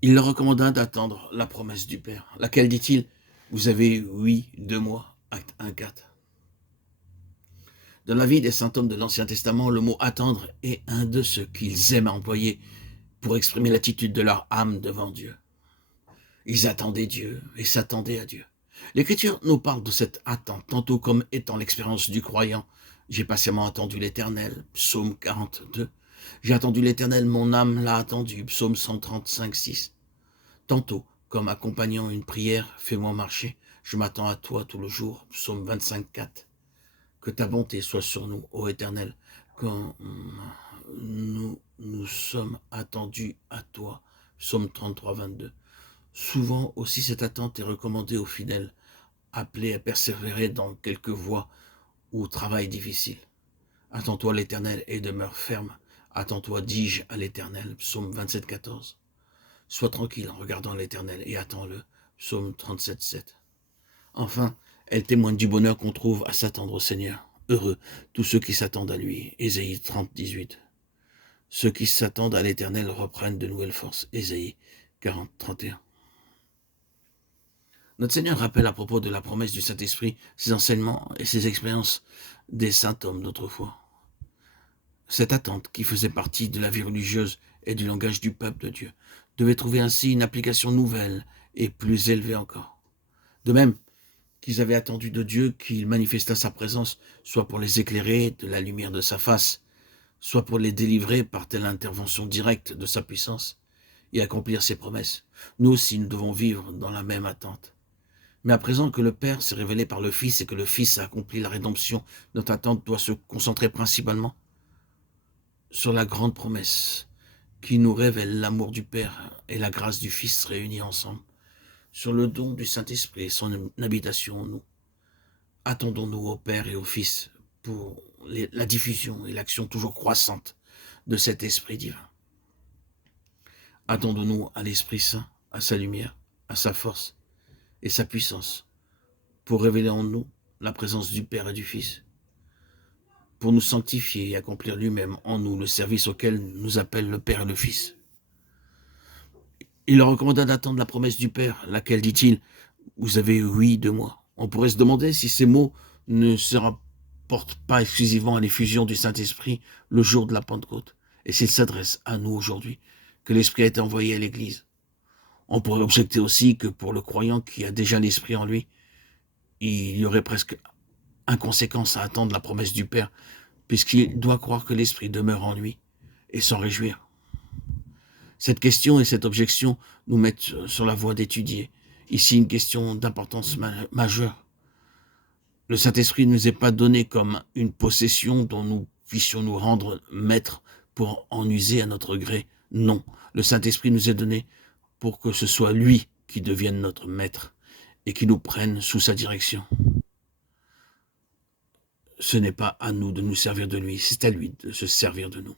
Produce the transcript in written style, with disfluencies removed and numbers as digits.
Il leur recommanda d'attendre la promesse du Père, laquelle, dit-il, vous avez oui de moi, acte 1,4. Dans la vie des saints hommes de l'Ancien Testament, le mot attendre est un de ceux qu'ils aiment à employer pour exprimer l'attitude de leur âme devant Dieu. Ils attendaient Dieu et s'attendaient à Dieu. L'Écriture nous parle de cette attente, tantôt comme étant l'expérience du croyant. J'ai patiemment attendu l'Éternel, psaume 42. J'ai attendu l'Éternel, mon âme l'a attendu, psaume 135, 6. Tantôt comme accompagnant une prière, fais-moi marcher, je m'attends à toi tout le jour, psaume 25, 4. Que ta bonté soit sur nous, ô Éternel, quand nous sommes attendus à toi, psaume 33, 22. Souvent aussi cette attente est recommandée aux fidèles, appelés à persévérer dans quelques voies ou travail difficile. Attends-toi à l'Éternel et demeure ferme. Attends-toi, dis-je à l'Éternel, psaume 27, 14. Sois tranquille en regardant l'Éternel et attends-le, psaume 37, 7. Enfin, elle témoigne du bonheur qu'on trouve à s'attendre au Seigneur. Heureux tous ceux qui s'attendent à lui, Ésaïe 30, 18. Ceux qui s'attendent à l'Éternel reprennent de nouvelles forces, Ésaïe 40, 31. Notre Seigneur rappelle à propos de la promesse du Saint-Esprit ses enseignements et ses expériences des saints hommes d'autrefois. Cette attente, qui faisait partie de la vie religieuse et du langage du peuple de Dieu, devait trouver ainsi une application nouvelle et plus élevée encore. De même qu'ils avaient attendu de Dieu qu'il manifestât sa présence, soit pour les éclairer de la lumière de sa face, soit pour les délivrer par telle intervention directe de sa puissance et accomplir ses promesses. Nous aussi, nous devons vivre dans la même attente. Mais à présent que le Père s'est révélé par le Fils et que le Fils a accompli la rédemption, notre attente doit se concentrer principalement sur la grande promesse qui nous révèle l'amour du Père et la grâce du Fils réunis ensemble, sur le don du Saint-Esprit et son habitation en nous. Attendons-nous au Père et au Fils pour la diffusion et l'action toujours croissante de cet Esprit divin. Attendons-nous à l'Esprit Saint, à sa lumière, à sa force et sa puissance, pour révéler en nous la présence du Père et du Fils, pour nous sanctifier et accomplir lui-même en nous le service auquel nous appelle le Père et le Fils. Il leur recommanda d'attendre la promesse du Père, laquelle, dit-il, vous avez oui de moi. On pourrait se demander si ces mots ne se rapportent pas exclusivement à l'effusion du Saint-Esprit le jour de la Pentecôte, et s'il s'adresse à nous aujourd'hui, que l'Esprit a été envoyé à l'Église. On pourrait objecter aussi que pour le croyant qui a déjà l'Esprit en lui, il y aurait presque inconséquence à attendre la promesse du Père, puisqu'il doit croire que l'Esprit demeure en lui et s'en réjouir. Cette question et cette objection nous mettent sur la voie d'étudier ici une question d'importance majeure. Le Saint-Esprit ne nous est pas donné comme une possession dont nous puissions nous rendre maîtres pour en user à notre gré. Non, le Saint-Esprit nous est donné pour que ce soit lui qui devienne notre maître et qui nous prenne sous sa direction. Ce n'est pas à nous de nous servir de lui, c'est à lui de se servir de nous.